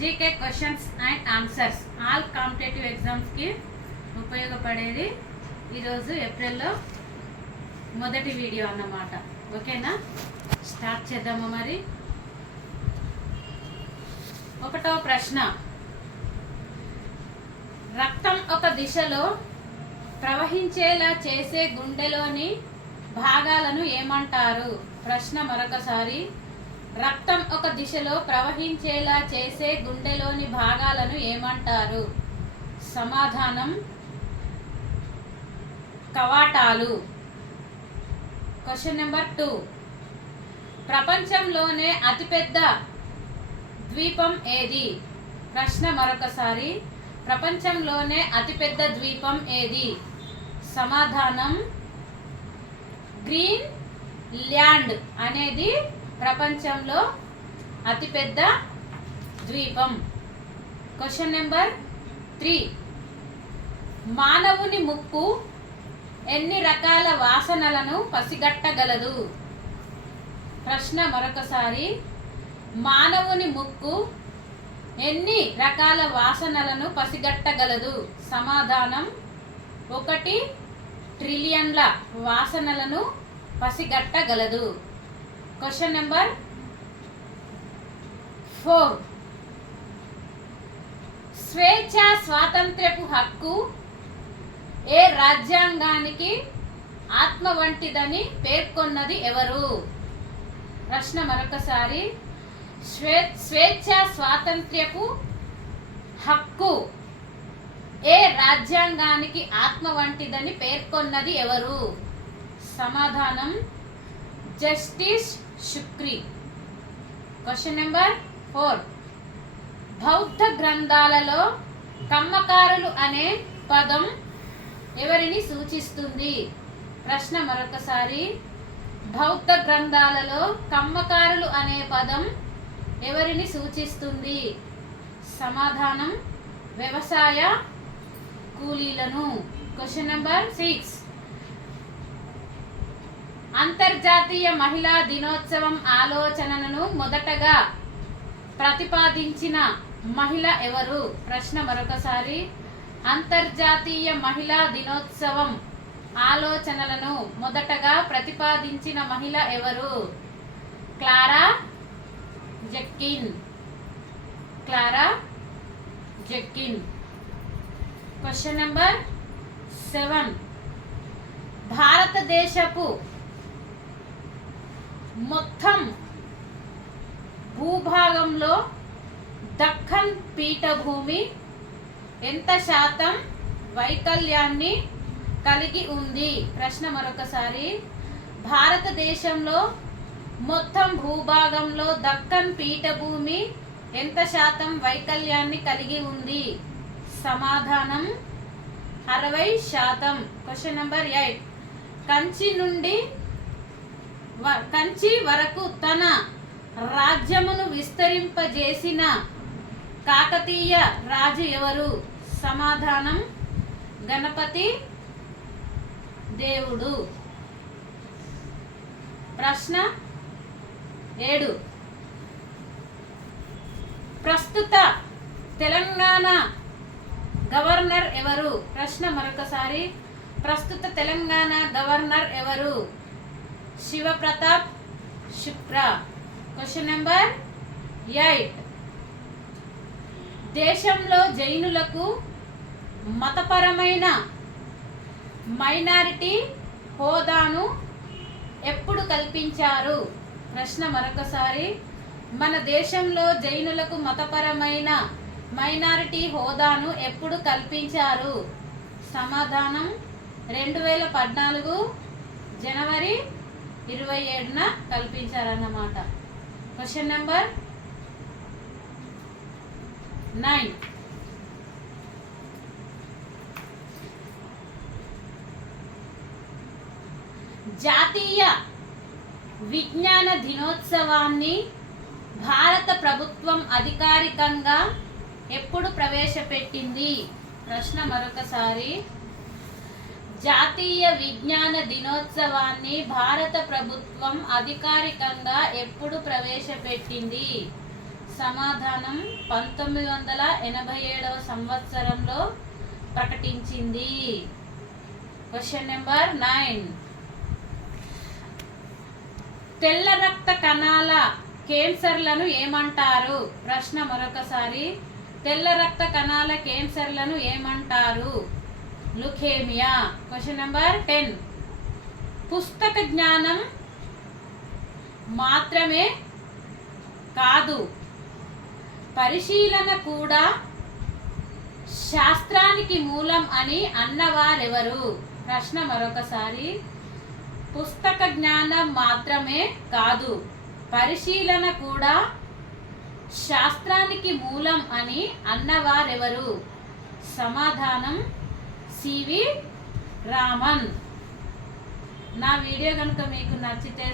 GK questions and answers all competitive ఎగ్జామ్స్కి ఉపయోగపడేది ఈరోజు ఏప్రిల్లో మొదటి వీడియో అన్నమాట. ఓకేనా, స్టార్ట్ చేద్దామా మరి. ఒకటో ప్రశ్న, రక్తం ఒక దిశలో ప్రవహించేలా చేసే గుండెలోని భాగాలను ఏమంటారు? ప్రశ్న మరొకసారి, రక్తం ఒక దిశలో ప్రవహించేలా చేసే గుండెలోని భాగాలను ఏమంటారు? సమాధానం కవాటాలు. క్వశ్చన్ నెంబర్ 2, ప్రపంచంలోనే అతిపెద్ద ద్వీపం ఏది? ప్రశ్న మరొకసారి, ప్రపంచంలోనే అతిపెద్ద ద్వీపం ఏది? సమాధానం గ్రీన్ ల్యాండ్ అనేది ప్రపంచంలో అతిపెద్ద ద్వీపం. క్వశ్చన్ నెంబర్ 3, మానవుని ముక్కు ఎన్ని రకాల వాసనలను పసిగట్టగలదు? ప్రశ్న మరొకసారి, మానవుని ముక్కు ఎన్ని రకాల వాసనలను పసిగట్టగలదు? సమాధానం 1 ట్రిలియన్ల వాసనలను పసిగట్టగలదు. క్వశ్చన్ నెంబర్ 4, స్వేచ్ఛ స్వాతంత్ర్యపు హక్కు ఏ రాజ్యాంగానికి ఆత్మ వంటిదని పేర్కొన్నది ఎవరు? ప్రశ్న మరొకసారి, స్వేచ్ఛ స్వాతంత్ర్యపు హక్కు ఏ రాజ్యాంగానికి ఆత్మ వంటిదని పేర్కొన్నది ఎవరు? సమాధానం జస్టిస్ శుక్రీ. క్వశ్చన్ నెంబర్ 4, బౌద్ధ గ్రంథాలలో కమ్మకారులు అనే పదం ఎవరిని సూచిస్తుంది? ప్రశ్న మరొకసారి, బౌద్ధ గ్రంథాలలో కమ్మకారులు అనే పదం ఎవరిని సూచిస్తుంది? సమాధానం వ్యవసాయ కూలీలను. క్వశ్చన్ నెంబర్ 6, అంతర్జాతీయ మహిళా దినోత్సవం ఆలోచనను మొదటగా ప్రతిపాదించిన మహిళ ఎవరు? ప్రశ్న మరొకసారి, అంతర్జాతీయ మహిళా దినోత్సవం ఆలోచనలను మొదటగా ప్రతిపాదించిన మహిళ ఎవరు? Clara Zetkin. Clara Zetkin. Question number 7, భారతదేశపు మొత్తం భూభాగంలో దక్కన్ పీఠభూమి ఎంత శాతం వైకల్యాన్ని కలిగి ఉంది? ప్రశ్న మరొకసారి, భారతదేశంలో మొత్తం భూభాగంలో దక్కన్ పీఠభూమి ఎంత శాతం వైకల్యాన్ని కలిగి ఉంది? సమాధానం 60%. క్వశ్చన్ నెంబర్ 8, కంచి వరకు తన రాజ్యమును విస్తరింపజేసిన కాకతీయ రాజు ఎవరు? సమాధానం గణపతి దేవుడు. ప్రశ్న 7, ప్రస్తుత తెలంగాణ గవర్నర్ ఎవరు? ప్రశ్న మరొకసారి, ప్రస్తుత తెలంగాణ గవర్నర్ ఎవరు? శివప్రతాప్ శుక్లా. క్వశ్చన్ నెంబర్ 8, దేశంలో జైనులకు మతపరమైన మైనారిటీ హోదాను ఎప్పుడు కల్పించారు? ప్రశ్న మరొకసారి, మన దేశంలో జైనులకు మతపరమైన మైనారిటీ హోదాను ఎప్పుడు కల్పించారు? సమాధానం 2014 జనవరి 27న కల్పించారన్నమాట. క్వశ్చన్ నెంబర్ 9, జాతీయ విజ్ఞాన దినోత్సవాన్ని భారత ప్రభుత్వం అధికారికంగా ఎప్పుడు ప్రవేశపెట్టింది? ప్రశ్న మరొకసారి, జాతీయ విజ్ఞాన దినోత్సవాన్ని భారత ప్రభుత్వం అధికారికంగా ఎప్పుడు ప్రవేశపెట్టింది? సమాధానం 1987వ సంవత్సరంలో ప్రకటించింది. Question number 9. తెల్ల రక్త కణాల క్యాన్సర్లను ఏమంటారు? ప్రశ్న మరొకసారి. తెల్ల రక్త కణాల క్యాన్సర్లను ఏమంటారు? లుకేమియా. Question number 10. పుస్తక జ్ఞానం మాత్రమే కాదు, పరిశీలన కూడా శాస్త్రానికి మూలం అని అన్నవారెవరు? ప్రశ్న మరొకసారి. పుస్తక జ్ఞానం మాత్రమే కాదు, పరిశీలన కూడా శాస్త్రానికి మూలం అని అన్నవారెవరు? సమాధానం సివి రామన్. నా వీడియో కనుక మీకు నచ్చితే